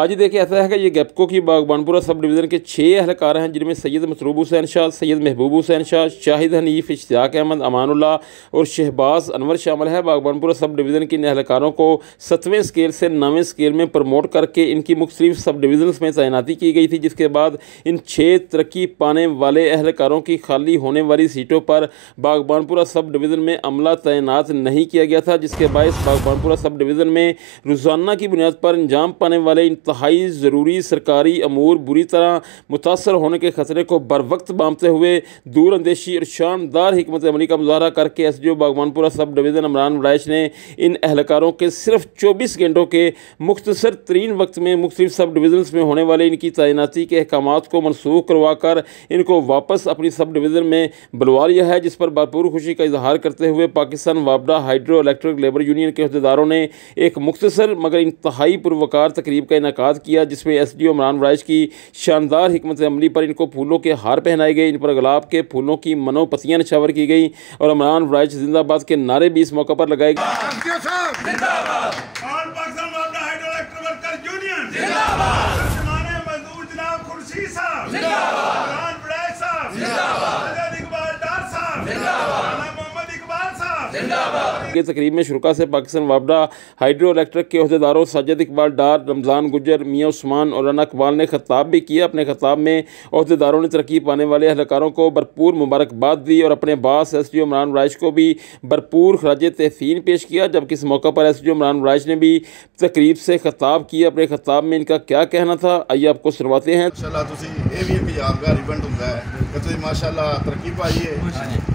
आज ही देखिए ऐसा है कि ये गैपको की बागबानपुरा सब डिवीज़न के 6 एहलकार हैं, जिनमें सैयद मसरूब हुसैन शाह, सैयद महबूब हुसैन शाह, शाहिद हनीफ, इश्तियाक अहमद, अमानुल्लाह और शहबाज अनवर शामिल है। बागबानपुरा सब डिवीज़न के इन एहलकारों को 7वें स्केल से 9वें स्केल में प्रमोट करके इनकी मुख्तलिफ सब डिवीज़न में तैनाती की गई थी, जिसके बाद इन 6 तरक्की पाने वाले एहलकारों की खाली होने वाली सीटों पर बागबानपुरा सब डिवीज़न में अमला तैनात नहीं किया गया था, जिसके बायस बागबानपुरा सब डिवीज़न में रोज़ाना की बुनियाद पर अंजाम पाने वाले इंतहाई ज़रूरी सरकारी अमूर बुरी तरह मुतासर होने के खतरे को बर वक्त बांधते हुए दूर अंदेशी और शानदार हिकमत अमली का मुजाहरा करके SDO Baghbanpura sub division Imran Waraich ने इन एहलकारों के सिर्फ 24 घंटों के मुख्तसर तरीन वक्त में मुख्तलिफ सब डिवीज़न में होने वाले इनकी तैनाती के अहकामात को मनसूख करवा कर इनको वापस अपनी सब डिवीज़न में बुलवा लिया है, जिस पर भरपूर खुशी का इजहार करते हुए पाकिस्तान वापडा हाइड्रो इलेक्ट्रिक लेबर यूनियन के अहदेदारों ने एक मुख्तसर मगर इंतहाई पुरवकार तकरीब का इनेकाद किया, जिसमें एसडीओ इमरान वड़ैच की शानदार हिकमत अमली पर इनको फूलों के हार पहनाए गए, इन पर गुलाब के फूलों की मनोपतियाँ निछावर की गई और इमरान वड़ैच जिंदाबाद के नारे भी इस मौके पर लगाए गए। के तकरीब में शुरका से पाकिस्तान वापडा हाइड्रो इलेक्ट्रिक के अहदेदारों साजिद इकबाल डार, रमज़ान गुजर, मियाँ उस्मान और राना इकबाल ने खिताब भी किया। अपने खिताब में अहदेदारों ने तरक्की पाने वाले एहलकारों को भरपूर मुबारकबाद दी और अपने बास एसडीओ इमरान वड़ैच को भी भरपूर खराज तहसीन पेश किया। जबकि इस मौके पर एसडीओ इमरान वड़ैच ने भी तकरीब से खिताब किया। अपने खिताब में इनका क्या कहना था, आइए आपको सुनवाते हैं। माशाअल्लाह तरक्की पाई है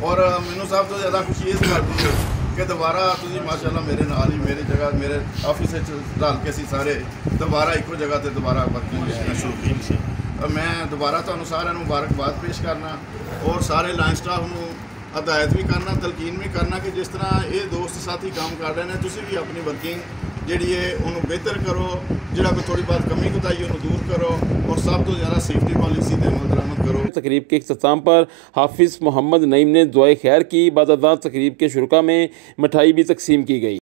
और मैनू सब तो ज़्यादा खुशी इस गल की कि दोबारा माशाअल्लाह मेरे नाल ही मेरी जगह मेरे ऑफिस रल के सारे दोबारा एको जगह से दोबारा वर्किंग शुरू की। मैं दोबारा तुहानू सारिਆਂ ਨੂੰ मुबारकबाद पेश करना और सारे लाइन स्टाफ ਨੂੰ हदायत भी करना, तलकीन भी करना कि जिस तरह ये दोस्त साथी काम कर रहे हैं तुसी भी अपनी वर्किंग जी है उन्होंने बेहतर करो, जोड़ा कोई थोड़ी बहुत कमी कुताही उन्होंने दूर करो और सब तो ज़्यादा सेफ्टी पॉलिसी से अमल दरामद करो। तकरीब के इख्तिताम पर हाफिज़ मोहम्मद नईम ने दुआए खैर की। बाद तकरीब के शुरका में मिठाई भी तकसीम की गई।